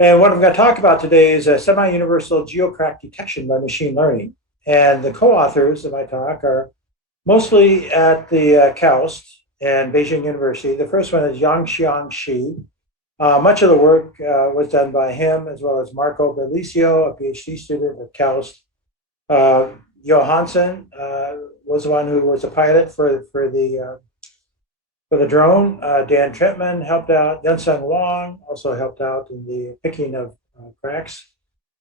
And what I'm going to talk about today is a semi-universal Geo-Crack detection by machine learning. And the co-authors of my talk are mostly at the KAUST and Beijing University. The first one is Yangxiang Shi. Much of the work was done by him, as well as Marco Belicio, a PhD student at KAUST. Johansson was the one who was a pilot for the drone. Dan Trentman helped out. Yunsung Wang also helped out in the picking of cracks.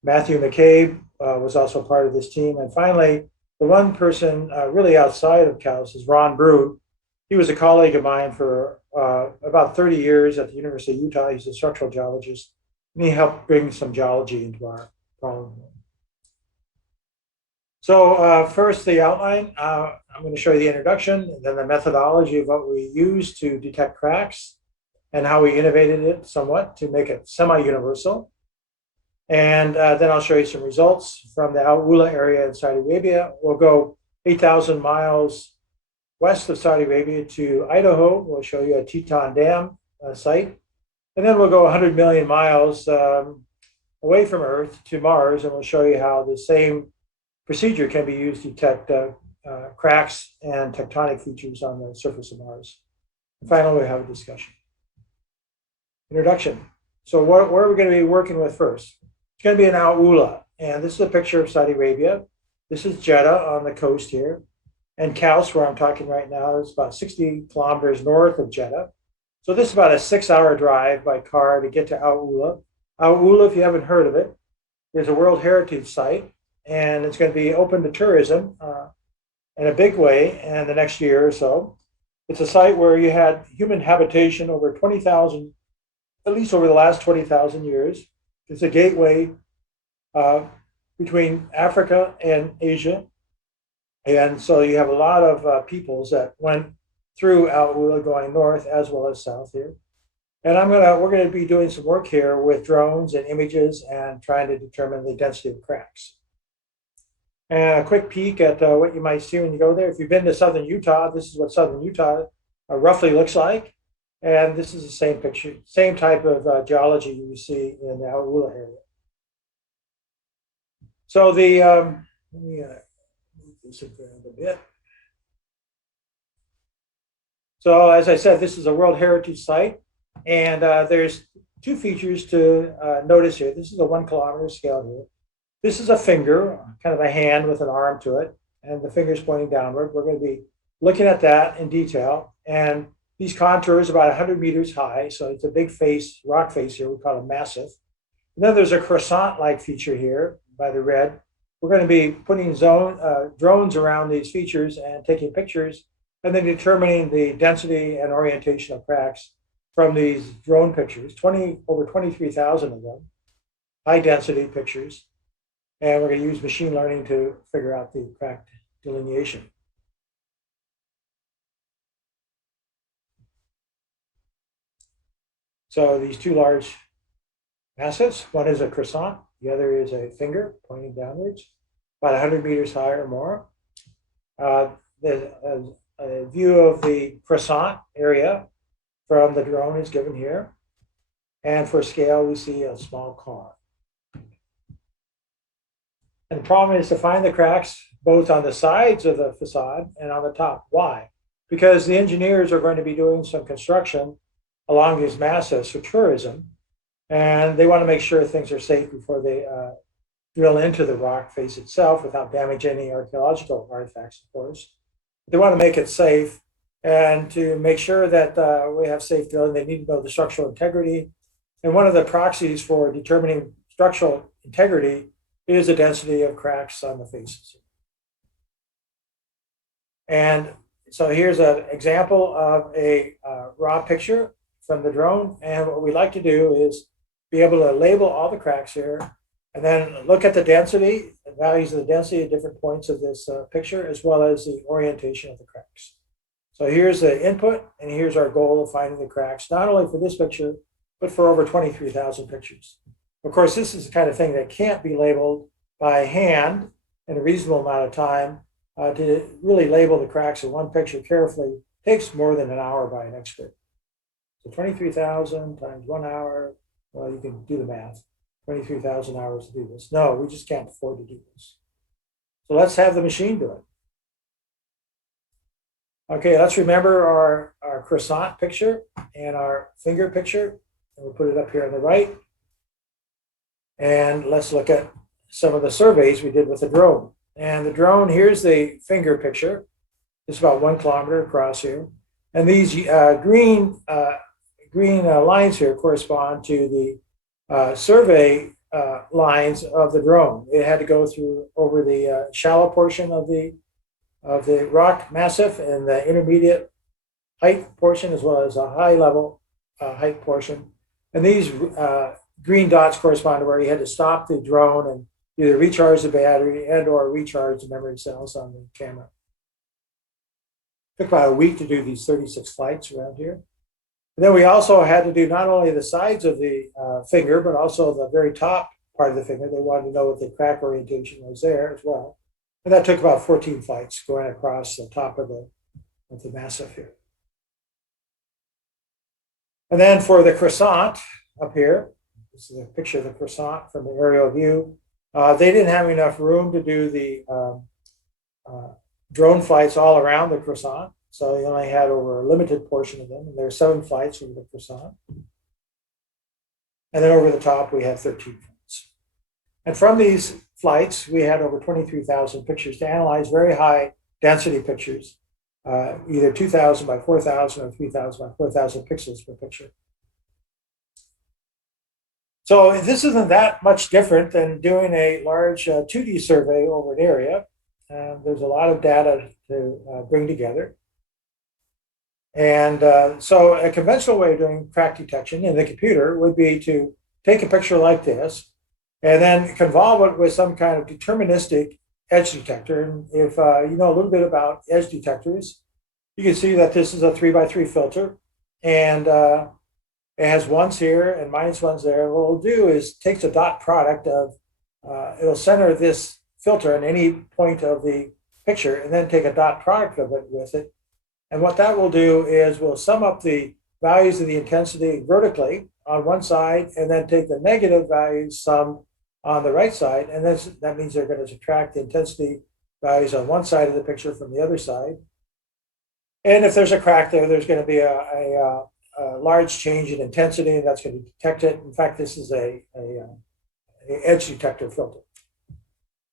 Matthew McCabe was also part of this team. And finally, the one person really outside of KAUST is Ron Brood. He was a colleague of mine for about 30 years at the University of Utah. He's a structural geologist, and he helped bring some geology into our problem. So first, the outline. I'm going to show you the introduction, and then the methodology of what we use to detect cracks and how we innovated it somewhat to make it semi-universal. And then I'll show you some results from the AlUla area in Saudi Arabia. We'll go 8,000 miles west of Saudi Arabia to Idaho. We'll show you a Teton Dam site. And then we'll go 100 million miles away from Earth to Mars, and we'll show you how the same procedure can be used to detect cracks and tectonic features on the surface of Mars. And finally, we'll have a discussion. Introduction. So where are we going to be working with first? It's going to be an AlUla, and this is a picture of Saudi Arabia. This is Jeddah on the coast here. And KAUST, where I'm talking right now, is about 60 kilometers north of Jeddah. So this is about a 6-hour drive by car to get to AlUla. AlUla, if you haven't heard of it, is a World Heritage Site, and it's going to be open to tourism in a big way in the next year or so. It's a site where you had human habitation over 20,000, at least over the last 20,000 years. It's a gateway between Africa and Asia. And so you have a lot of peoples that went through AlUla going north as well as south here. And we're going to be doing some work here with drones and images and trying to determine the density of cracks. And a quick peek at what you might see when you go there. If you've been to southern Utah, this is what southern Utah roughly looks like. And this is the same picture, same type of geology you see in the AlUla area. So let me move this around a bit. So as I said, this is a World Heritage Site. And there's two features to notice here. This is a 1 kilometer scale here. This is a finger, kind of a hand with an arm to it, and the finger's pointing downward. We're going to be looking at that in detail. And these contours about 100 meters high, so it's a big face, rock face here. We call it massive. And then there's a croissant-like feature here by the red. We're going to be putting drones around these features and taking pictures, and then determining the density and orientation of cracks from these drone pictures, over 23,000 of them, high density pictures. And we're going to use machine learning to figure out the crack delineation. So these two large assets, one is a croissant, the other is a finger pointing downwards, about 100 meters high or more. There's a view of the croissant area from the drone is given here. And for scale, we see a small car. And the problem is to find the cracks both on the sides of the facade and on the top. Why? Because the engineers are going to be doing some construction along these massifs for tourism, and they want to make sure things are safe before they drill into the rock face itself without damaging any archaeological artifacts, of course. They want to make it safe, and to make sure that we have safe drilling, they need to know the structural integrity. And one of the proxies for determining structural integrity is the density of cracks on the faces. And so here's an example of a raw picture from the drone. And what we like to do is be able to label all the cracks here, and then look at the density, the values of the density at different points of this picture, as well as the orientation of the cracks. So here's the input, and here's our goal of finding the cracks, not only for this picture, but for over 23,000 pictures. Of course, this is the kind of thing that can't be labeled by hand in a reasonable amount of time. To really label the cracks in one picture carefully takes more than an hour by an expert. So 23,000 times 1 hour, Well, you can do the math. 23,000 hours to do this. No, we just can't afford to do this. So let's have the machine do it. Okay, let's remember our croissant picture and our finger picture. And we'll put it up here on the right. And let's look at some of the surveys we did with the drone. And the drone, here's the finger picture. It's about 1 kilometer across here. And these green lines here correspond to the survey lines of the drone. It had to go through over the shallow portion of the rock massif and the intermediate height portion, as well as a high level height portion. And these green dots correspond to where you had to stop the drone and either recharge the battery and or recharge the memory cells on the camera. It took about a week to do these 36 flights around here. And then we also had to do not only the sides of the finger, but also the very top part of the finger. They wanted to know what the crack orientation was there as well. And that took about 14 flights going across the top of the massif here. And then for the croissant up here, this is a picture of the croissant from the aerial view. They didn't have enough room to do the drone flights all around the croissant. So they only had over a limited portion of them. And there are 7 flights over the croissant. And then over the top, we had 13 flights. And from these flights, we had over 23,000 pictures to analyze, very high density pictures, either 2,000 by 4,000 or 3,000 by 4,000 pixels per picture. So this isn't that much different than doing a large 2D survey over an area. There's a lot of data to bring together. And so a conventional way of doing crack detection in the computer would be to take a picture like this and then convolve it with some kind of deterministic edge detector. And if you know a little bit about edge detectors, you can see that this is a 3x3 filter. And it has ones here and minus ones there. What it'll do is takes a dot product of, it'll center this filter at any point of the picture and then take a dot product of it with it. And what that will do is we'll sum up the values of the intensity vertically on one side and then take the negative values sum on the right side. And that means they're going to subtract the intensity values on one side of the picture from the other side. And if there's a crack there, there's going to be a large change in intensity, and that's going to detect it. In fact, this is a edge detector filter.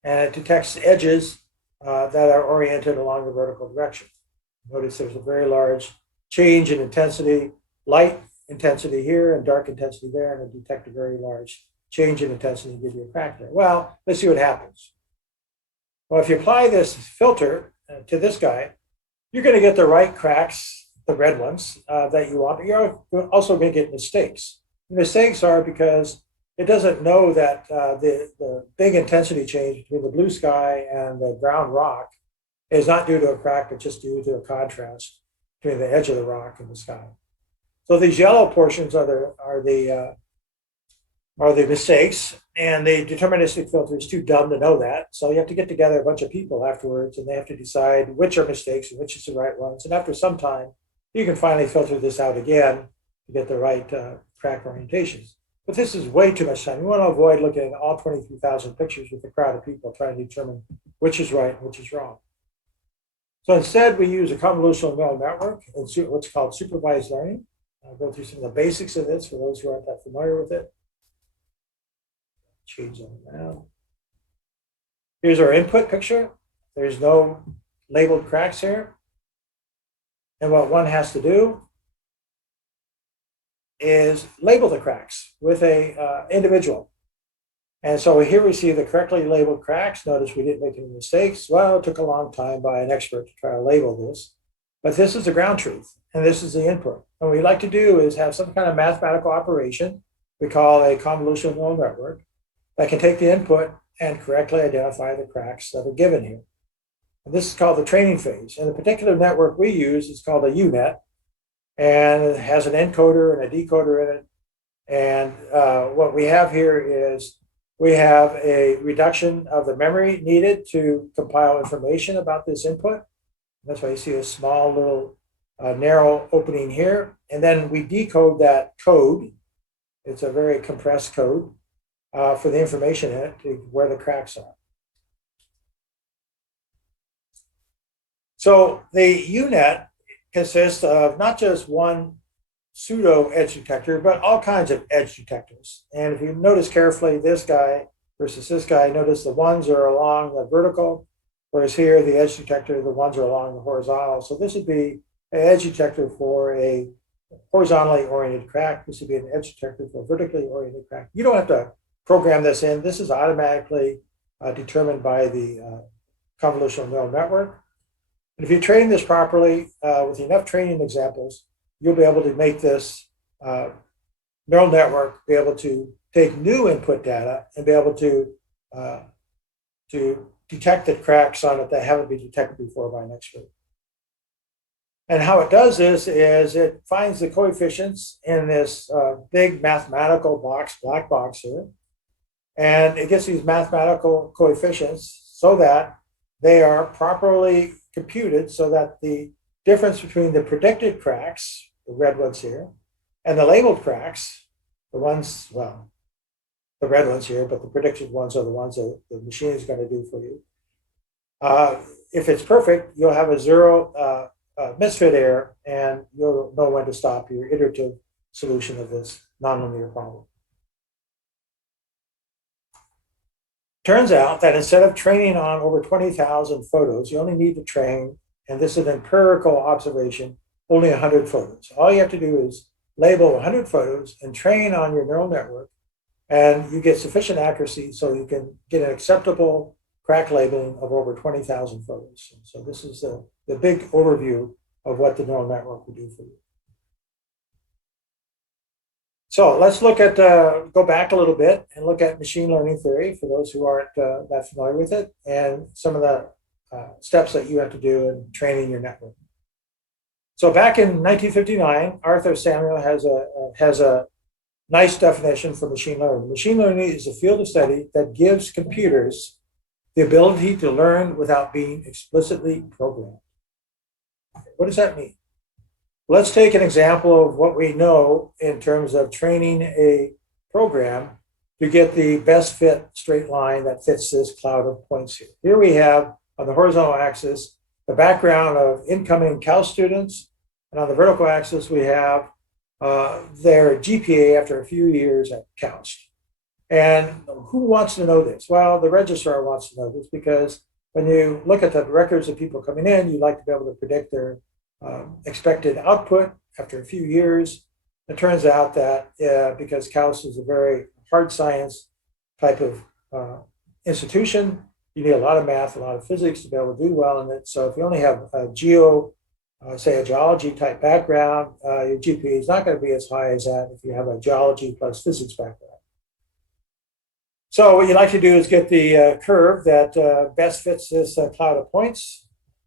And it detects edges that are oriented along the vertical direction. Notice there's a very large change in intensity, light intensity here and dark intensity there, and it'll detect a very large change in intensity and give you a crack there. Well, let's see what happens. Well, if you apply this filter to this guy, you're going to get the right cracks, the red ones that you want, but you're also going to get mistakes. The mistakes are because it doesn't know that the big intensity change between the blue sky and the brown rock is not due to a crack, but just due to a contrast between the edge of the rock and the sky. So these yellow portions are the mistakes, and the deterministic filter is too dumb to know that. So you have to get together a bunch of people afterwards, and they have to decide which are mistakes and which is the right ones. And after some time, you can finally filter this out again to get the right crack orientations. But this is way too much time. You want to avoid looking at all 23,000 pictures with a crowd of people trying to determine which is right and which is wrong. So instead, we use a convolutional neural network and what's called supervised learning. I'll go through some of the basics of this for those who aren't that familiar with it. Change that around. Here's our input picture. There's no labeled cracks here. And what one has to do is label the cracks with a individual. And so here we see the correctly labeled cracks. Notice we didn't make any mistakes. Well, it took a long time by an expert to try to label this. But this is the ground truth, and this is the input. And what we like to do is have some kind of mathematical operation we call a convolutional neural network that can take the input and correctly identify the cracks that are given here. And this is called the training phase. And the particular network we use is called a UNet, and it has an encoder and a decoder in it. And what we have here is we have a reduction of the memory needed to compile information about this input. That's why you see a small little narrow opening here. And then we decode that code It's a very compressed code for the information in it to where the cracks are. So the UNet consists of not just one pseudo edge detector, but all kinds of edge detectors. And if you notice carefully, this guy versus this guy, notice the ones are along the vertical, whereas here the edge detector, the ones are along the horizontal. So this would be an edge detector for a horizontally oriented crack. This would be an edge detector for a vertically oriented crack. You don't have to program this in. This is automatically determined by the convolutional neural network. And if you train this properly with enough training examples, you'll be able to make this neural network be able to take new input data and be able to detect the cracks on it that haven't been detected before by an expert. And how it does this is it finds the coefficients in this big mathematical box, black box here, and it gets these mathematical coefficients so that they are properly computed so that the difference between the predicted cracks, the red ones here, and the labeled cracks, the ones, well, the red ones here, but the predicted ones are the ones that the machine is going to do for you. If it's perfect, you'll have a zero misfit error, and you'll know when to stop your iterative solution of this nonlinear problem. Turns out that instead of training on over 20,000 photos, you only need to train, and this is an empirical observation, only 100 photos. All you have to do is label 100 photos and train on your neural network, and you get sufficient accuracy so you can get an acceptable crack labeling of over 20,000 photos. So this is the big overview of what the neural network will do for you. So let's look at, go back a little bit and look at machine learning theory for those who aren't that familiar with it, and some of the steps that you have to do in training your network. So back in 1959, Arthur Samuel has a nice definition for machine learning. Machine learning is a field of study that gives computers the ability to learn without being explicitly programmed. What does that mean? Let's take an example of what we know in terms of training a program to get the best fit straight line that fits this cloud of points here. Here we have on the horizontal axis the background of incoming Cal students, and on the vertical axis we have their GPA after a few years at KAUST. And who wants to know this? Well, the registrar wants to know this because when you look at the records of people coming in, you like to be able to predict their expected output after a few years. It turns out that because KAUST is a very hard science type of institution, you need a lot of math, a lot of physics to be able to do well in it. So if you only have say a geology type background, your GPA is not going to be as high as that if you have a geology plus physics background. So what you like to do is get the curve that best fits this cloud of points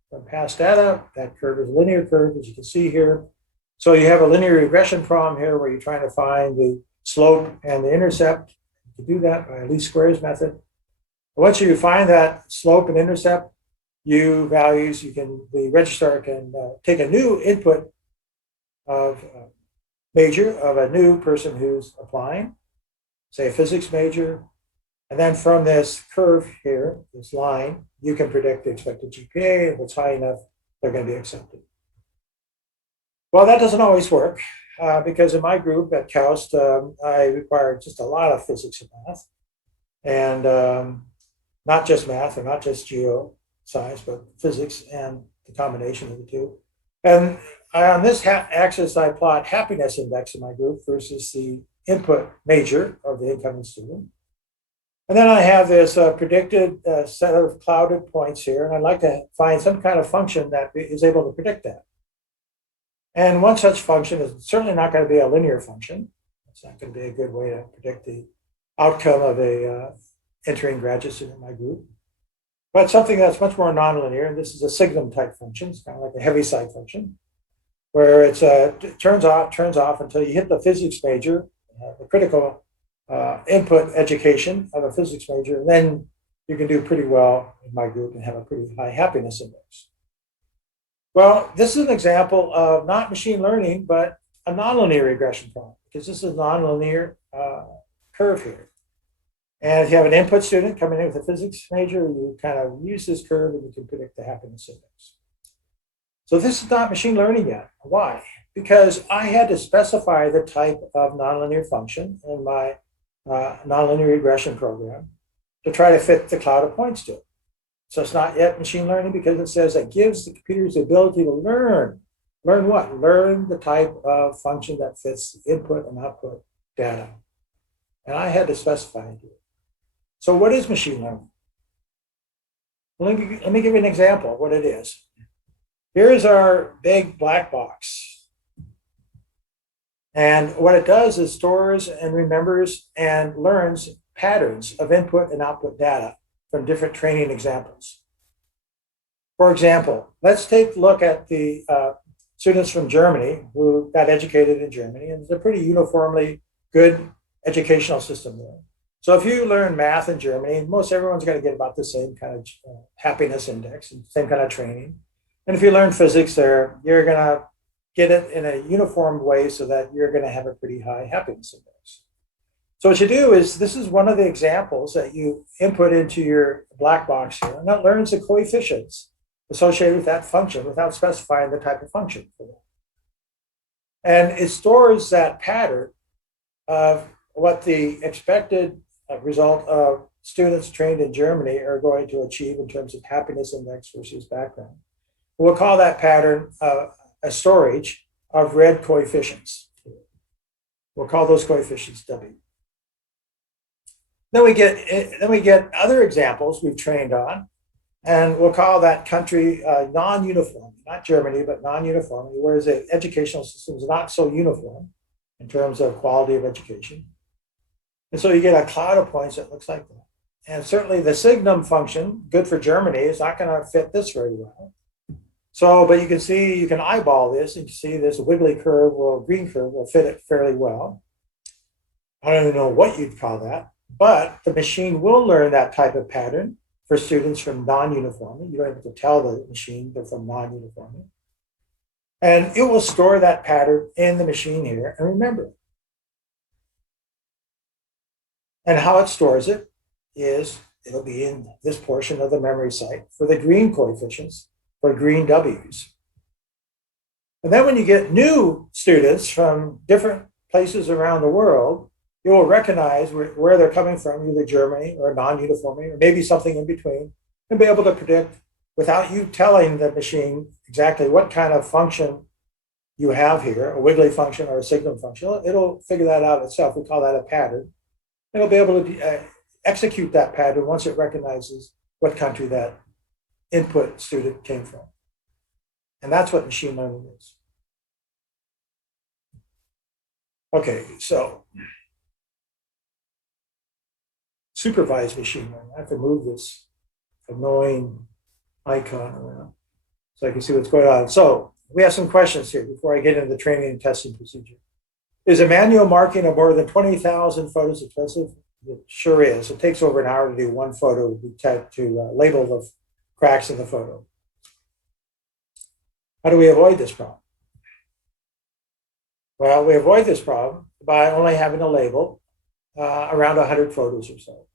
from past data. That curve is a linear curve, as you can see here. So you have a linear regression problem here where you're trying to find the slope and the intercept. You can do that by least squares method. Once you find that slope and intercept, the registrar can take a new input of major of a new person who's applying, say a physics major. And then from this curve here, this line, you can predict the expected GPA. If it's high enough, they're going to be accepted. Well, that doesn't always work because in my group at KAUST, I required just a lot of physics and math. And not just math or not just geo science, but physics and the combination of the two. And on this axis, I plot happiness index in my group versus the input major of the incoming student. And then I have this predicted set of clouded points here, and I'd like to find some kind of function that is able to predict that. And one such function is certainly not going to be a linear function. It's not going to be a good way to predict the outcome of a entering graduate student in my group. But something that's much more nonlinear, and this is a signum type function. It's kind of like a Heaviside function, where it turns off until you hit the physics major, the critical input education of a physics major, and then you can do pretty well in my group and have a pretty high happiness index. Well, this is an example of not machine learning, but a nonlinear regression problem because this is a nonlinear curve here. And if you have an input student coming in with a physics major, you kind of use this curve and you can predict the happiness index. So this is not machine learning yet. Why? Because I had to specify the type of nonlinear function in my nonlinear regression program to try to fit the cloud of points to it. So it's not yet machine learning because it says it gives the computers the ability to learn. Learn what? Learn the type of function that fits input and output data. And I had to specify it here. So what is machine learning? Let me give you an example of what it is. Here's our big black box. And what it does is stores and remembers and learns patterns of input and output data from different training examples. For example, let's take a look at the students from Germany who got educated in Germany, and it's a pretty uniformly good educational system there. So if you learn math in Germany, most everyone's going to get about the same kind of happiness index and same kind of training. And if you learn physics there, you're going to get it in a uniform way so that you're going to have a pretty high happiness index. So what you do is, this is one of the examples that you input into your black box here, and that learns the coefficients associated with that function without specifying the type of function for that. And it stores that pattern of what the expected result of students trained in Germany are going to achieve in terms of happiness index versus background. We'll call that pattern a storage of red coefficients. We'll call those coefficients W. Then we get other examples we've trained on, and we'll call that country non-uniform, not Germany, but non-uniformity, whereas the educational system is not so uniform in terms of quality of education. And so you get a cloud of points that looks like that. And certainly the signum function, good for Germany, is not going to fit this very well. So, but you can see, you can eyeball this and you see this wiggly curve or green curve will fit it fairly well. I don't even know what you'd call that, but the machine will learn that type of pattern for students from non-uniformity. You don't have to tell the machine they're from non-uniformity. And it will store that pattern in the machine here and remember it. And how it stores it is it'll be in this portion of the memory site for the green coefficients, for green W's. And then when you get new students from different places around the world, you will recognize where they're coming from, either Germany or non-uniformity, or maybe something in between, and be able to predict without you telling the machine exactly what kind of function you have here, a wiggly function or a signum function. It'll figure that out itself. We call that a pattern. It'll be able to execute that pattern once it recognizes what country that input student came from. And that's what machine learning is. Okay, so supervised machine learning. I have to move this annoying icon around so I can see what's going on. So we have some questions here before I get into the training and testing procedure. Is a manual marking of more than 20,000 photos expensive? It sure is. It takes over an hour to do one photo to label the cracks in the photo. How do we avoid this problem? Well, we avoid this problem by only having a label around 100 photos or so.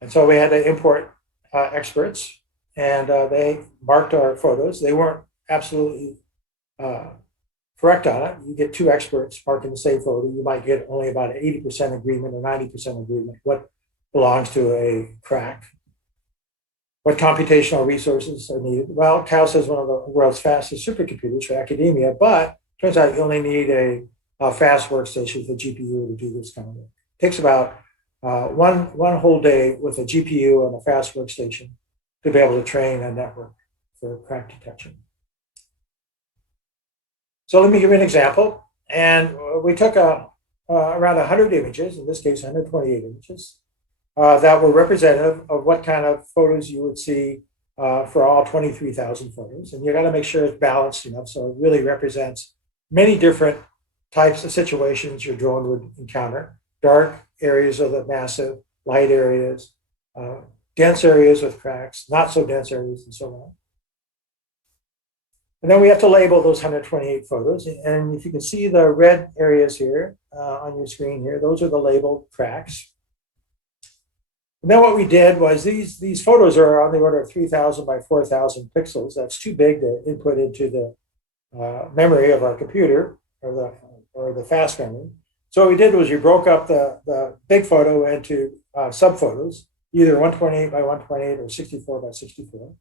And so we had to import experts, and they marked our photos. They weren't absolutely correct on it. You get two experts marking the same photo, you might get only about an 80% agreement or 90% agreement what belongs to a crack. What computational resources are needed? Well, Taos is one of the world's fastest supercomputers for academia, but turns out you only need a fast workstation with a GPU to do this kind of work. It takes about one whole day with a GPU and a fast workstation to be able to train a network for crack detection. So let me give you an example. And we took around 100 images, in this case 128 images, that were representative of what kind of photos you would see for all 23,000 photos. And you got to make sure it's balanced enough so it really represents many different types of situations your drone would encounter. Dark areas of the massive, light areas, dense areas with cracks, not so dense areas, and so on. And then we have to label those 128 photos. And if you can see the red areas here on your screen here, those are the labeled cracks. And then what we did was these photos are on the order of 3,000 by 4,000 pixels. That's too big to input into the memory of our computer or the fast memory. So what we did was we broke up the big photo into subphotos, either 128 by 128 or 64 by 64.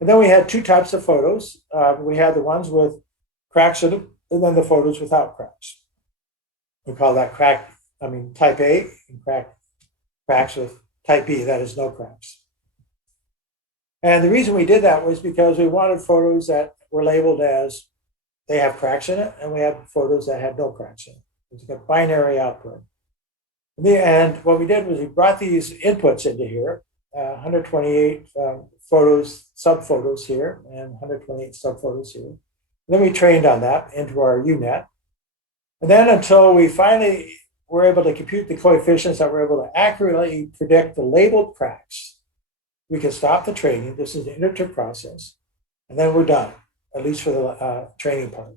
And then we had two types of photos. We had the ones with cracks in them, and then the photos without cracks. We call that type A, and cracks with type B, that is no cracks. And the reason we did that was because we wanted photos that were labeled as they have cracks in it, and we had photos that had no cracks in it. It's a binary output. And what we did was we brought these inputs into here, 128 photos, subphotos here, and 128 subphotos here. And then we trained on that into our UNet. And then until we finally were able to compute the coefficients that were able to accurately predict the labeled cracks, we could stop the training. This is an iterative process. And then we're done, at least for the training part.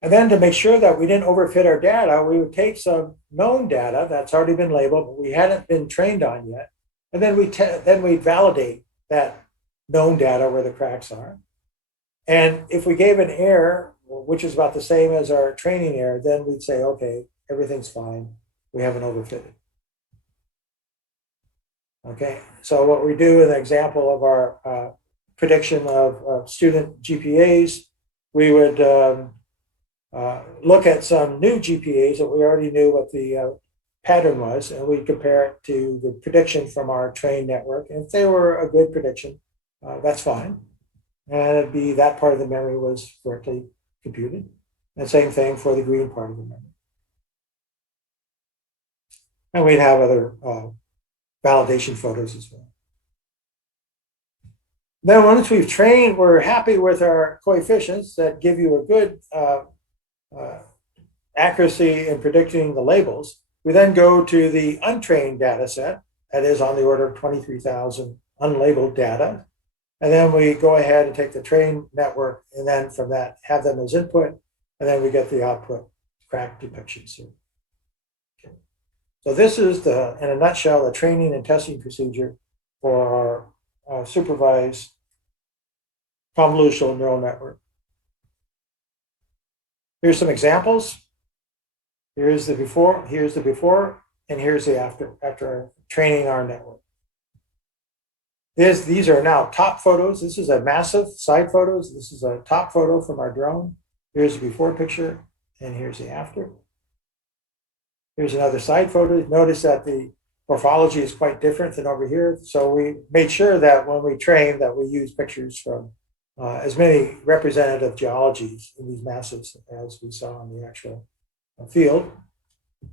And then to make sure that we didn't overfit our data, we would take some known data that's already been labeled, but we hadn't been trained on yet. And then we validate that known data where the cracks are. And if we gave an error, which is about the same as our training error, then we'd say, okay, everything's fine. We haven't overfitted. Okay, so what we do in the example of our prediction of student GPAs, we would look at some new GPAs that we already knew what the pattern was, and we compare it to the prediction from our trained network. And if they were a good prediction, that's fine. And it'd be that part of the memory was correctly computed. And same thing for the green part of the memory. And we'd have other validation photos as well. Then once we've trained, we're happy with our coefficients that give you a good accuracy in predicting the labels. We then go to the untrained data set, that is on the order of 23,000 unlabeled data. And then we go ahead and take the trained network, and then from that, have them as input, and then we get the output crack depictions here. Okay. So this is, in a nutshell, the training and testing procedure for our supervised convolutional neural network. Here's some examples. Here's the before, and here's the after training our network. These are now top photos. This is a massive side photos. This is a top photo from our drone. Here's the before picture, and here's the after. Here's another side photo. Notice that the morphology is quite different than over here. So we made sure that when we train that we use pictures from as many representative geologies in these massives as we saw in the actual field.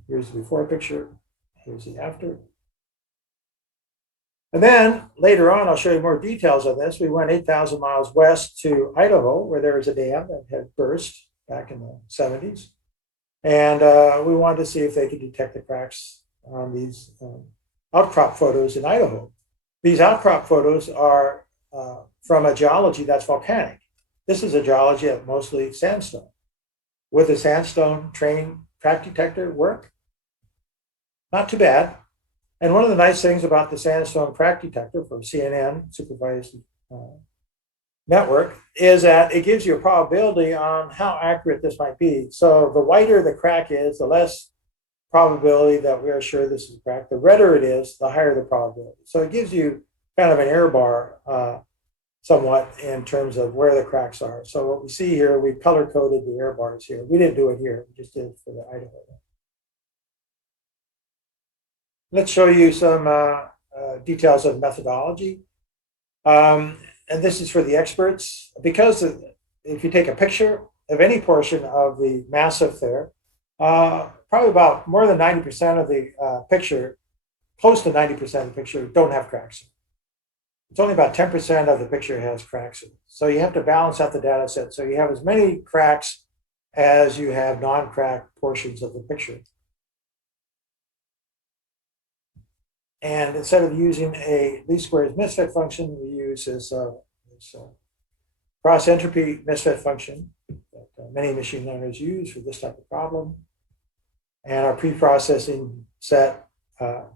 Here's the before picture. Here's the after. And then later on, I'll show you more details on this. We went 8,000 miles west to Idaho, where there was a dam that had burst back in the 70s. And we wanted to see if they could detect the cracks on these outcrop photos in Idaho. These outcrop photos are from a geology that's volcanic. This is a geology of mostly sandstone. Would the sandstone trained crack detector work? Not too bad. And one of the nice things about the sandstone crack detector from CNN supervised network is that it gives you a probability on how accurate this might be. So the whiter the crack is, the less probability that we are sure this is a crack. The redder it is, the higher the probability. So it gives you kind of an error bar somewhat in terms of where the cracks are. So what we see here, we color coded the error bars here. We didn't do it here, we just did it for the Idaho. Let's show you some details of methodology. And this is for the experts. Because if you take a picture of any portion of the massif there, probably about more than 90% of the picture, close to 90% of the picture don't have cracks. It's only about 10% of the picture has cracks in it. So you have to balance out the data set. So you have as many cracks as you have non-cracked portions of the picture. And instead of using a least squares misfit function, we use this cross entropy misfit function that many machine learners use for this type of problem. And our pre-processing set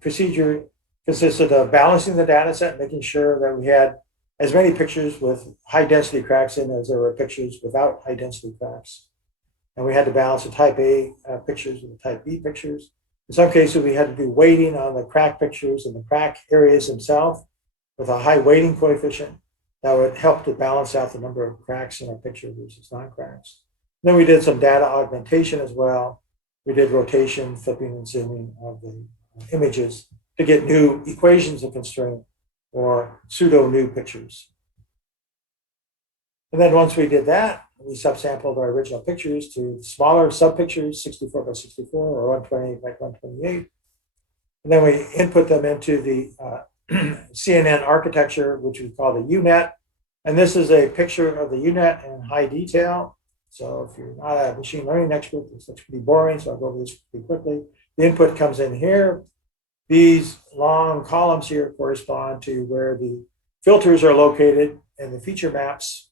procedure consisted of balancing the data set, making sure that we had as many pictures with high density cracks in as there were pictures without high density cracks. And we had to balance the type A pictures with the type B pictures. In some cases, we had to do weighting on the crack pictures and the crack areas themselves with a high weighting coefficient that would help to balance out the number of cracks in our picture versus non-cracks. Then we did some data augmentation as well. We did rotation, flipping, and zooming of the images to get new equations of constraint or pseudo new pictures. And then once we did that, we subsampled our original pictures to smaller sub-pictures, 64 by 64 or 128 by 128. And then we input them into the CNN architecture, which we call the UNet. And this is a picture of the UNet in high detail. So if you're not a machine learning expert, this looks pretty boring, so I'll go over this pretty quickly. The input comes in here. These long columns here correspond to where the filters are located and the feature maps.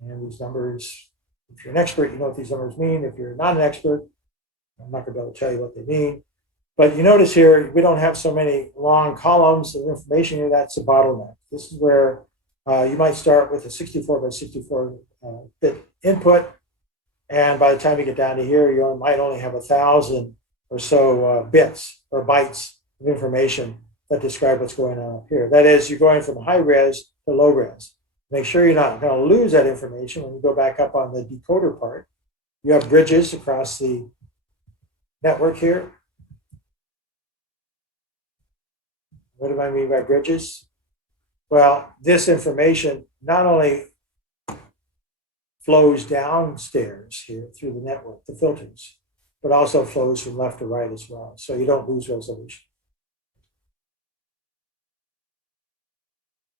And these numbers, if you're an expert, you know what these numbers mean. If you're not an expert, I'm not going to be able to tell you what they mean. But you notice here, we don't have so many long columns of information here. That's a bottleneck. This is where you might start with a 64 by 64 bit input. And by the time you get down to here, you might only have 1,000 or so bits or bytes of information that describe what's going on up here. That is, you're going from high res to low res. Make sure you're not going to lose that information when you go back up on the decoder part. You have bridges across the network here. What do I mean by bridges? Well, this information not only flows downstairs here through the network, the filters, but also flows from left to right as well. So you don't lose resolution.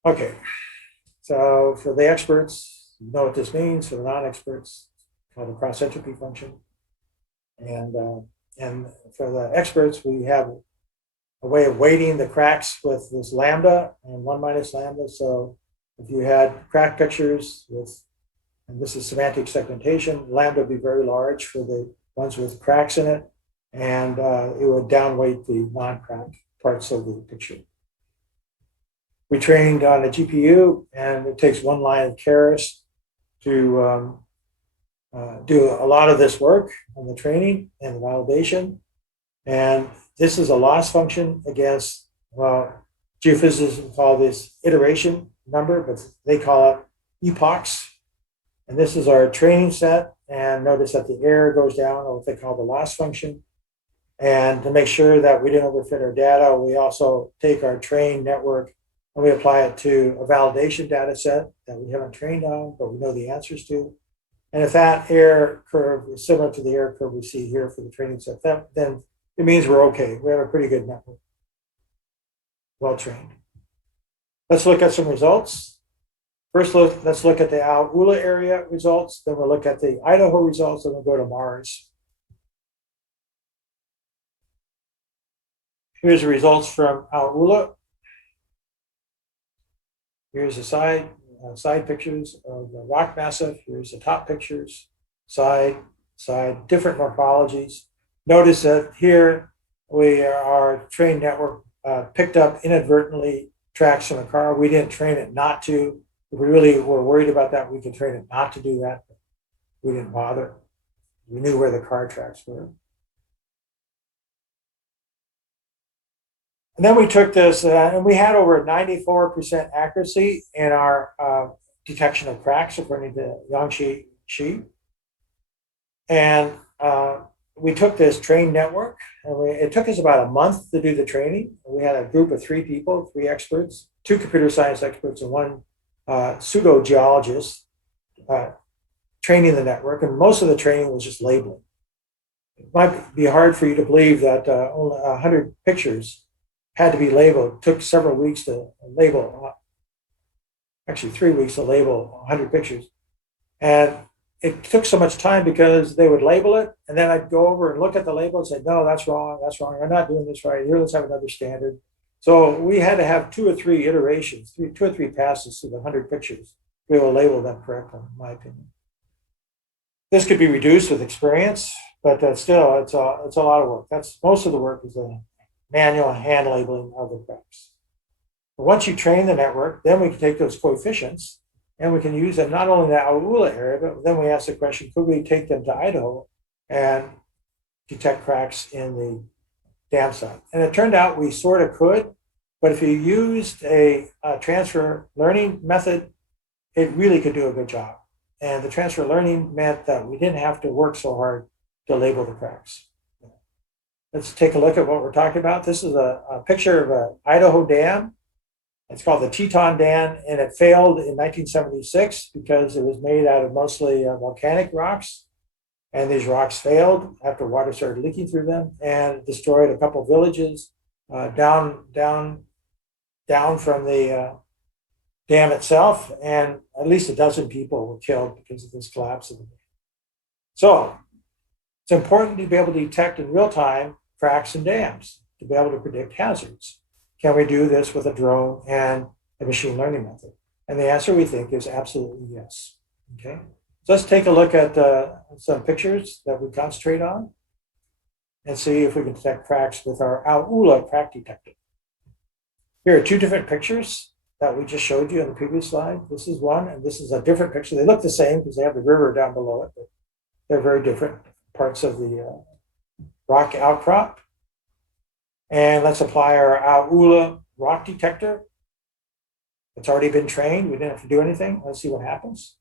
Okay. So for the experts, you know what this means. For the non-experts, called the cross entropy function. And for the experts, we have a way of weighting the cracks with this lambda and 1 minus lambda. So if you had crack pictures with, and this is semantic segmentation, lambda would be very large for the ones with cracks in it, and it would downweight the non-crack parts of the picture. We trained on a GPU, and it takes one line of Keras to do a lot of this work on the training and the validation. And this is a loss function against, well, geophysicists call this iteration number, but they call it epochs. And this is our training set. And notice that the error goes down, or what they call the loss function. And to make sure that we didn't overfit our data, we also take our trained network and we apply it to a validation data set that we haven't trained on, but we know the answers to. And if that error curve is similar to the error curve we see here for the training set, then it means we're okay. We have a pretty good network, well trained. Let's look at some results. First, let's look at the AlUla area results. Then we'll look at the Idaho results. Then we'll go to Mars. Here's the results from AlUla. Here's the side pictures of the rock massif. Here's the top pictures, side, different morphologies. Notice that here our trained network picked up inadvertently tracks from a car. We didn't train it not to. If we really were worried about that, we could train it not to do that. We didn't bother. We knew where the car tracks were. And then we took this, and we had over 94% accuracy in our detection of cracks, according to Yangshi Shi. And we took this trained network, and it took us about a month to do the training. We had a group of 3 people, 3 experts, 2 computer science experts, and 1 pseudo geologist training the network. And most of the training was just labeling. It might be hard for you to believe that only 100 pictures had to be labeled. It took several weeks to label, actually 3 weeks to label 100 pictures. And it took so much time because they would label it, and then I'd go over and look at the label and say, no, that's wrong, I'm not doing this right, here, let's have another standard. So we had to have 2 or 3 iterations, 2 or 3 passes through the 100 pictures be able to label them correctly, in my opinion. This could be reduced with experience, but still, it's a lot of work. That's most of the work is the manual hand labeling of the cracks. But once you train the network, then we can take those coefficients and we can use them not only in the AlUla area, but then we ask the question, could we take them to Idaho and detect cracks in the dam site? And it turned out we sort of could, but if you used a transfer learning method, it really could do a good job. And the transfer learning meant that we didn't have to work so hard to label the cracks. Let's take a look at what we're talking about. This is a picture of an Idaho dam. It's called the Teton Dam, and it failed in 1976 because it was made out of mostly volcanic rocks. And these rocks failed after water started leaking through them and destroyed a couple of villages down from the dam itself. And at least a dozen people were killed because of this collapse of the dam. So it's important to be able to detect in real time cracks in dams, to be able to predict hazards. Can we do this with a drone and a machine learning method? And the answer, we think, is absolutely yes. Okay, so let's take a look at some pictures that we concentrate on and see if we can detect cracks with our AlUla crack detector. Here are two different pictures that we just showed you in the previous slide. This is one, and this is a different picture. They look the same because they have the river down below it, but they're very different parts of the rock outcrop. And let's apply our AlUla rock detector. It's already been trained. We didn't have to do anything. Let's see what happens.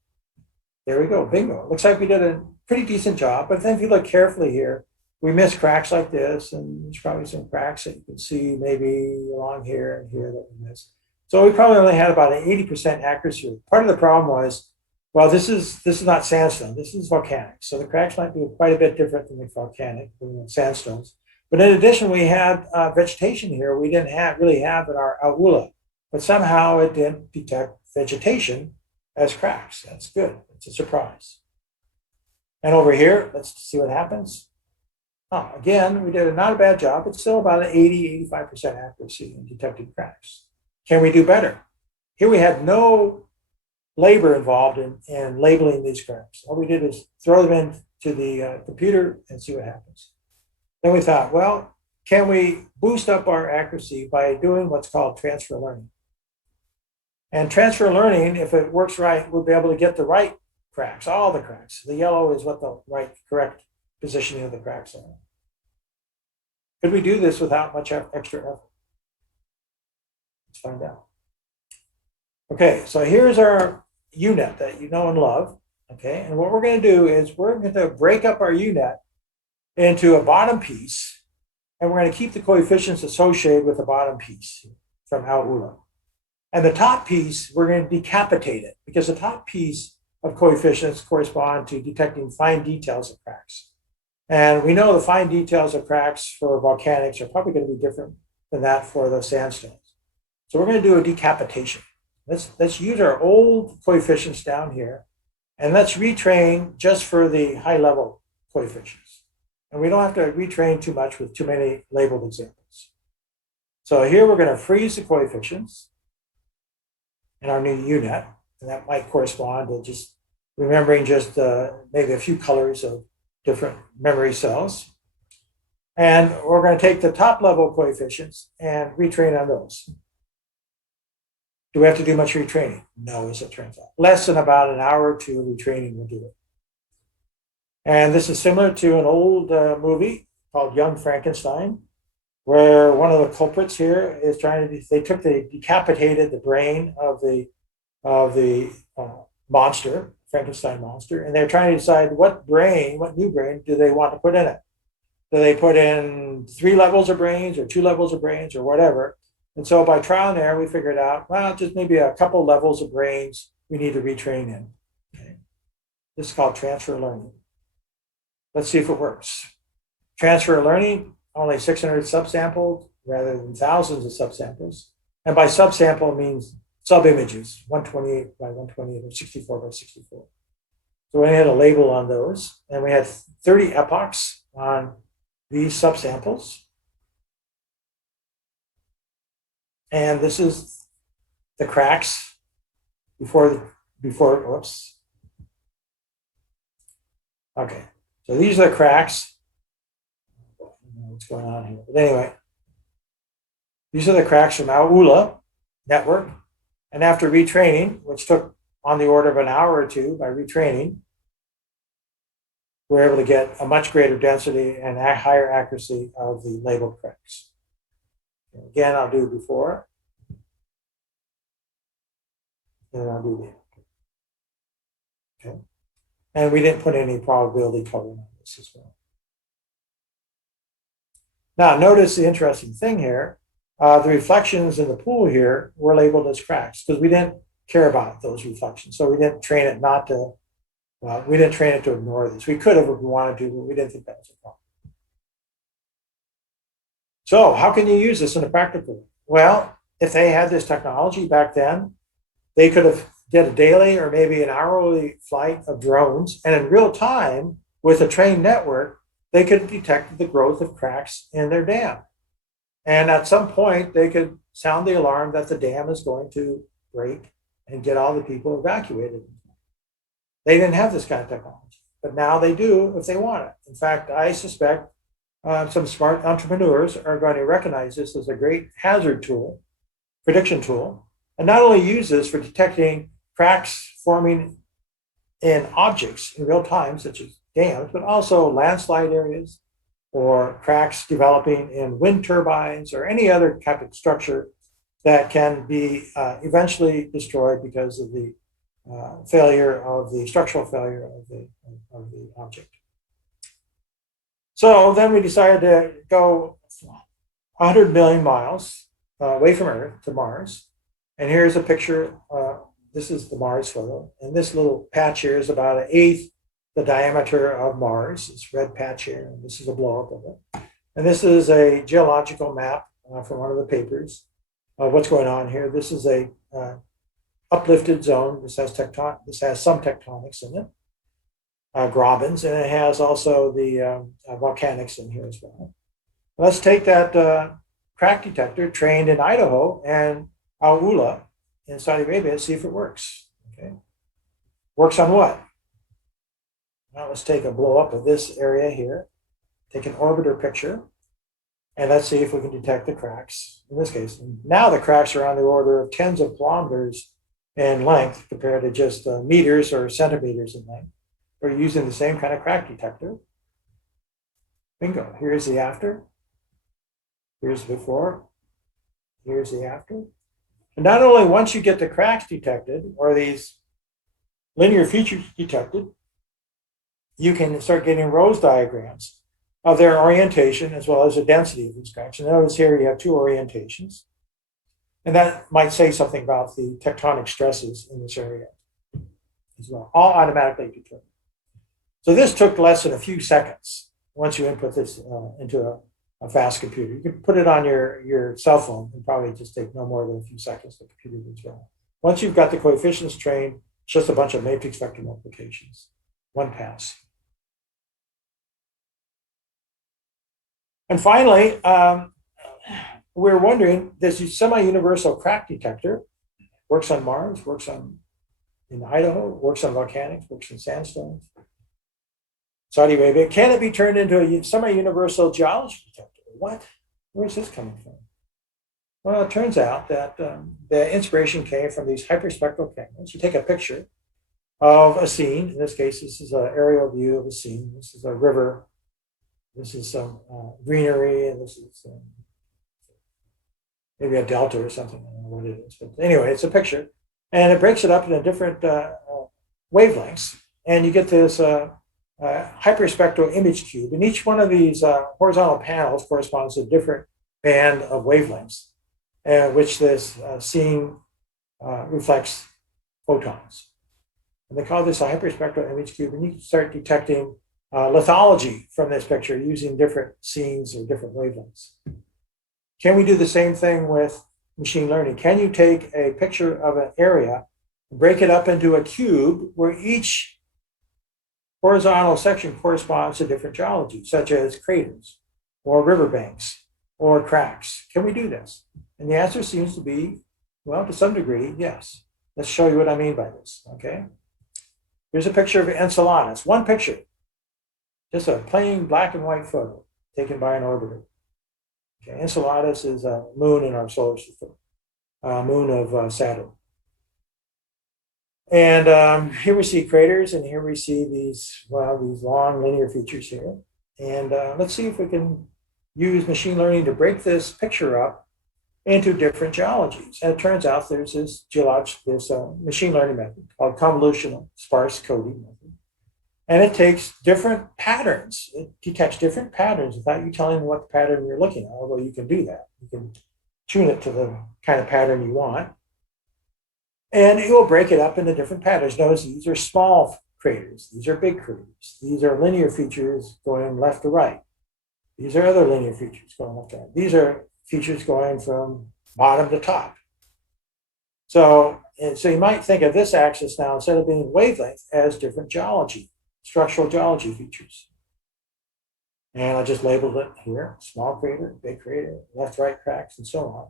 There we go. Bingo. It looks like we did a pretty decent job. But then if you look carefully here, we miss cracks like this. And there's probably some cracks that you can see maybe along here and here that we missed. So we probably only had about an 80% accuracy. Part of the problem was, well, this is not sandstone. This is volcanic. So the cracks might be quite a bit different than the volcanic, than the sandstones. But in addition, we had vegetation here we didn't really have in our AlUla, but somehow it didn't detect vegetation as cracks. That's good. It's a surprise. And over here, let's see what happens. Oh, again, we did not a bad job. It's still about an 80, 85% accuracy in detecting cracks. Can we do better? Here we had no labor involved in labeling these cracks. All we did is throw them into the computer and see what happens. Then we thought, well, can we boost up our accuracy by doing what's called transfer learning? And transfer learning, if it works right, we'll be able to get the right cracks, all the cracks. The yellow is what the right, correct positioning of the cracks are. Could we do this without much extra effort? Let's find out. Okay, so here's our UNet that you know and love. Okay, and what we're going to do is we're going to break up our UNet into a bottom piece, and we're going to keep the coefficients associated with the bottom piece from AlUla. And the top piece, we're going to decapitate it because the top piece of coefficients correspond to detecting fine details of cracks. And we know the fine details of cracks for volcanics are probably going to be different than that for the sandstones. So we're going to do a decapitation. Let's use our old coefficients down here, and let's retrain just for the high level coefficients. And we don't have to retrain too much with too many labeled examples. So here we're going to freeze the coefficients in our new UNet, and that might correspond to just remembering just maybe a few colors of different memory cells. And we're going to take the top level coefficients and retrain on those. Do we have to do much retraining? No, as it turns out. Less than about an hour or two of retraining will do it. And this is similar to an old movie called Young Frankenstein, where one of the culprits here is decapitated the brain of the monster, Frankenstein monster, and they're trying to decide what new brain do they want to put in it. Do they put in 3 levels of brains or 2 levels of brains or whatever? And so by trial and error, we figured out, well, just maybe a couple levels of brains we need to retrain in. Okay. This is called transfer learning. Let's see if it works. Transfer learning, only 600 subsamples rather than thousands of subsamples. And by subsample means subimages, 128 by 128 or 64 by 64. So we had a label on those, and we had 30 epochs on these subsamples. And this is the cracks before before, whoops. Okay, so these are the cracks. I don't know what's going on here, but anyway, these are the cracks from AlUla network. And after retraining, which took on the order of an hour or two by retraining, we're able to get a much greater density and a higher accuracy of the labeled cracks. Again, I'll do before, and I'll do the after. Okay. And we didn't put any probability covering on this as well. Now, notice the interesting thing here. The reflections in the pool here were labeled as cracks because we didn't care about those reflections. So we didn't train it not to, we didn't train it to ignore this. We could have if we wanted to, but we didn't think that was a problem. So how can you use this in a practical way? Well, if they had this technology back then, they could have did a daily or maybe an hourly flight of drones, and in real time with a trained network, they could have detected the growth of cracks in their dam. And at some point, they could sound the alarm that the dam is going to break and get all the people evacuated. They didn't have this kind of technology, but now they do if they want it. In fact, I suspect some smart entrepreneurs are going to recognize this as a great hazard tool, prediction tool, and not only use this for detecting cracks forming in objects in real time, such as dams, but also landslide areas or cracks developing in wind turbines or any other type of structure that can be eventually destroyed because of the failure of the structural failure of the object. So then we decided to go 100 million miles away from Earth to Mars. And here's a picture. This is the Mars photo. And this little patch here is about an eighth the diameter of Mars. This red patch here. And this is a blow up of it. And this is a geological map from one of the papers of what's going on here. This is a uplifted zone. This has some tectonics in it, grobens, and it has also the volcanics in here as well. Let's take that crack detector trained in Idaho and AlUla in Saudi Arabia and see if it works. Okay, works on what? Now let's take a blow up of this area here. Take an orbiter picture, and let's see if we can detect the cracks. In this case, now the cracks are on the order of tens of kilometers in length compared to just meters or centimeters in length. We're using the same kind of crack detector. Bingo. Here's the after. Here's the before. Here's the after. And not only once you get the cracks detected or these linear features detected, you can start getting Rose diagrams of their orientation as well as the density of these cracks. And notice here you have two orientations. And that might say something about the tectonic stresses in this area as well, all automatically determined. So this took less than a few seconds once you input this into a fast computer. You can put it on your cell phone and probably just take no more than a few seconds to compute it as well. Once you've got the coefficients trained, it's just a bunch of matrix vector multiplications, one pass. And finally, we're wondering, this semi-universal crack detector works on Mars, works in Idaho, works on volcanics, works in sandstones. Saudi Arabia, can it be turned into a semi-universal geology detector? What? Where's this coming from? Well, it turns out that the inspiration came from these hyperspectral cameras. You take a picture of a scene. In this case, this is an aerial view of a scene. This is a river. This is some greenery, and this is maybe a delta or something. I don't know what it is. But anyway, it's a picture. And it breaks it up into different wavelengths. And you get this hyperspectral image cube. And each one of these horizontal panels corresponds to a different band of wavelengths, which this scene reflects photons. And they call this a hyperspectral image cube. And you can start detecting lithology from this picture using different scenes or different wavelengths. Can we do the same thing with machine learning? Can you take a picture of an area, break it up into a cube where each horizontal section corresponds to different geology, such as craters or riverbanks or cracks? Can we do this? And the answer seems to be, well, to some degree, yes. Let's show you what I mean by this, okay? Here's a picture of Enceladus, one picture, just a plain black and white photo taken by an orbiter. Okay, Enceladus is a moon in our solar system, moon of Saturn. And here we see craters, and here we see these, well, these long linear features here. And let's see if we can use machine learning to break this picture up into different geologies. And it turns out there's this machine learning method called convolutional sparse coding method. And it takes different patterns. It detects different patterns without you telling what the pattern you're looking at, although you can do that. You can tune it to the kind of pattern you want. And it will break it up into different patterns. Notice these are small craters. These are big craters. These are linear features going left to right. These are other linear features going left to right. These are features going from bottom to top. So you might think of this axis now, instead of being wavelength, as different geology, structural geology features. And I just labeled it here: small crater, big crater, left-right cracks, and so on.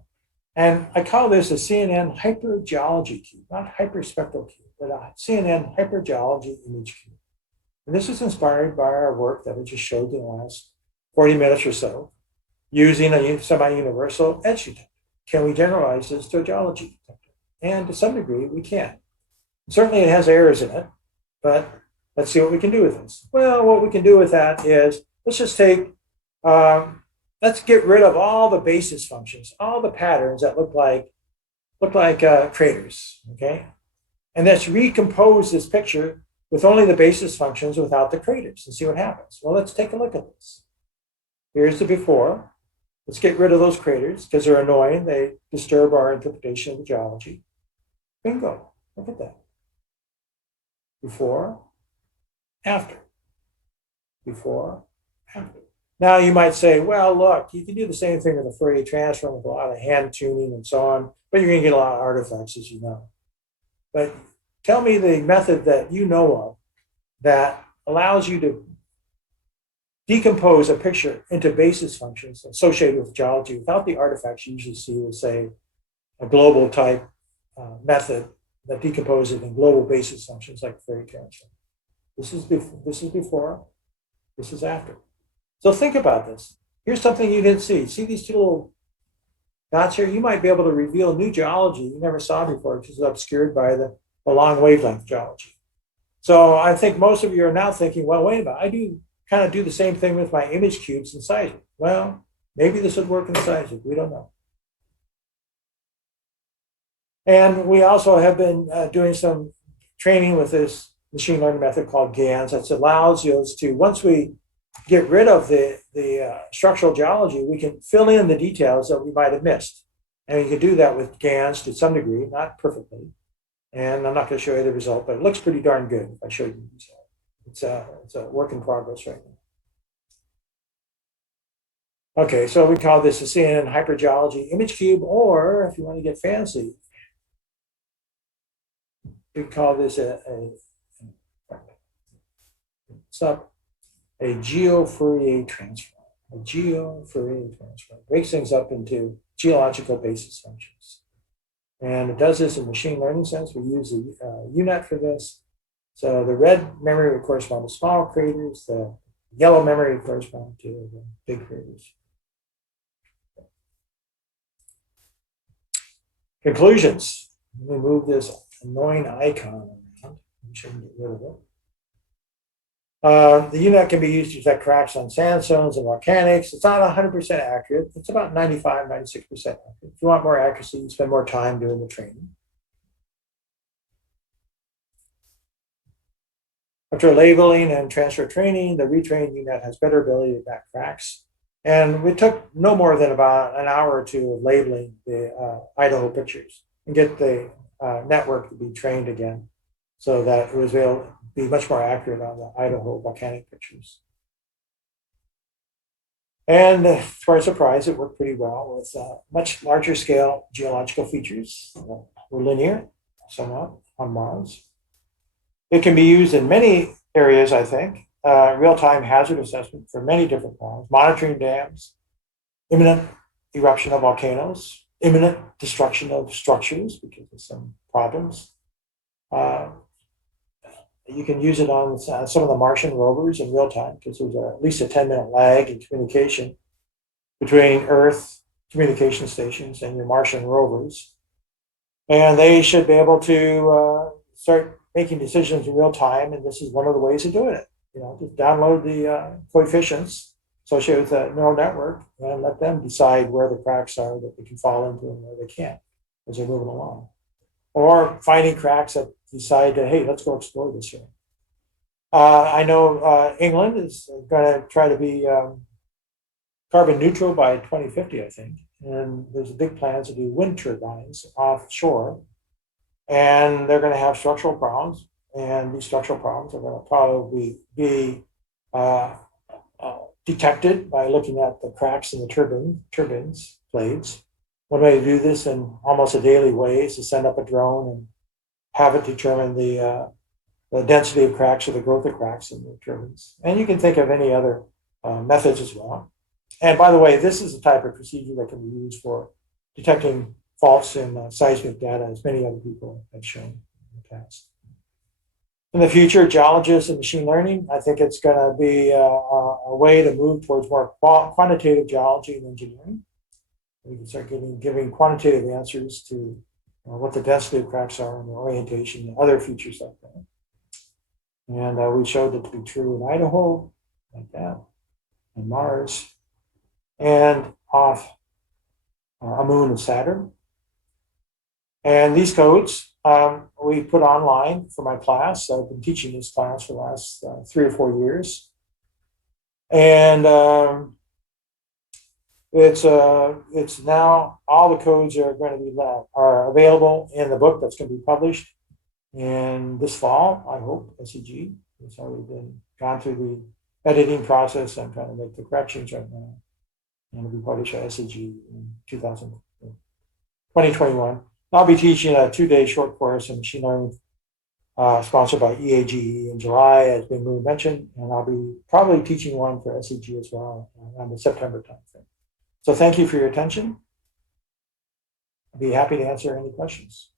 And I call this a CNN hypergeology cube, not hyperspectral cube, but a CNN hypergeology image cube. And this is inspired by our work that we just showed in the last 40 minutes or so, using a semi-universal edge detector. Can we generalize this to a geology detector? And to some degree, we can. Certainly it has errors in it, but let's see what we can do with this. Well, what we can do with that is, let's just take let's get rid of all the basis functions, all the patterns that look like craters, okay? And let's recompose this picture with only the basis functions without the craters and see what happens. Well, let's take a look at this. Here's the before. Let's get rid of those craters because they're annoying. They disturb our interpretation of the geology. Bingo, look at that. Before, after. Before, after. Now you might say, well, look, you can do the same thing with a Fourier transform with a lot of hand tuning and so on, but you're going to get a lot of artifacts, as you know. But tell me the method that you know of that allows you to decompose a picture into basis functions associated with geology without the artifacts you usually see with, say, a global type method that decomposes in global basis functions like Fourier transform. This is before, this is after. So think about this. Here's something you didn't see. See these two little dots here? You might be able to reveal new geology you never saw before, which is obscured by the long wavelength geology. So I think most of you are now thinking, well, wait a minute, I do kind of do the same thing with my image cubes in seismic. Well, maybe this would work in seismic. We don't know. And we also have been doing some training with this machine learning method called GANs that allows us to, once we get rid of the structural geology, we can fill in the details that we might have missed. And you can do that with GANs to some degree, not perfectly. And I'm not going to show you the result, but it looks pretty darn good if I show you the result. It's a work in progress right now. Okay, so we call this a CNN hypergeology image cube, or if you want to get fancy, we call this a Geo-Fourier transform. A Geo-Fourier transform breaks things up into geological basis functions. And it does this in machine learning sense. We use the UNet for this. So the red memory would correspond to small craters. The yellow memory would correspond to the big craters. Conclusions. Let me move this annoying icon around. I'm sure we can get rid of it. The UNet can be used to detect cracks on sandstones and volcanics. It's not 100% accurate. It's about 95, 96% accurate. If you want more accuracy, you spend more time doing the training. After labeling and transfer training, the retrained UNet has better ability to detect cracks. And we took no more than about an hour or two of labeling the Idaho pictures and get the network to be trained again so that it was able to be much more accurate on the Idaho volcanic pictures. And to our surprise, it worked pretty well with much larger scale geological features that were linear, somewhat, on Mars. It can be used in many areas, I think. Real-time hazard assessment for many different problems, monitoring dams, imminent eruption of volcanoes, imminent destruction of structures because of some problems, Uh, you can use it on some of the Martian rovers in real time because there's at least a 10-minute lag in communication between Earth communication stations and your Martian rovers. And they should be able to start making decisions in real time. And this is one of the ways of doing it. Just download the coefficients associated with the neural network and let them decide where the cracks are that they can fall into and where they can't as they're moving along. Or finding cracks that decide to, hey, let's go explore this here. I know England is going to try to be carbon neutral by 2050, I think. And there's a big plan to do wind turbines offshore. And they're going to have structural problems. And these structural problems are going to probably be detected by looking at the cracks in the turbines blades. One way to do this in almost a daily way is to send up a drone and have it determine the density of cracks or the growth of cracks in the turbines. And you can think of any other methods as well. And by the way, this is the type of procedure that can be used for detecting faults in seismic data, as many other people have shown in the past. In the future, geologists and machine learning, I think it's going to be a way to move towards more quantitative geology and engineering. We can start giving quantitative answers to what the density of cracks are and the orientation and other features like that. And we showed it to be true in Idaho, like that, and Mars, and off a moon of Saturn. And these codes we put online for my class. I've been teaching this class for the last 3 or 4 years. And it's now all the codes are going to be are available in the book that's going to be published in this fall, I hope, SEG. It's already gone through the editing process. I'm trying to make the corrections right now. And it'll be published at SEG in 2021. I'll be teaching a 2-day short course in machine learning sponsored by EAGE in July, as been mentioned, and I'll be probably teaching one for SEG as well around the September timeframe. So thank you for your attention. I'd be happy to answer any questions.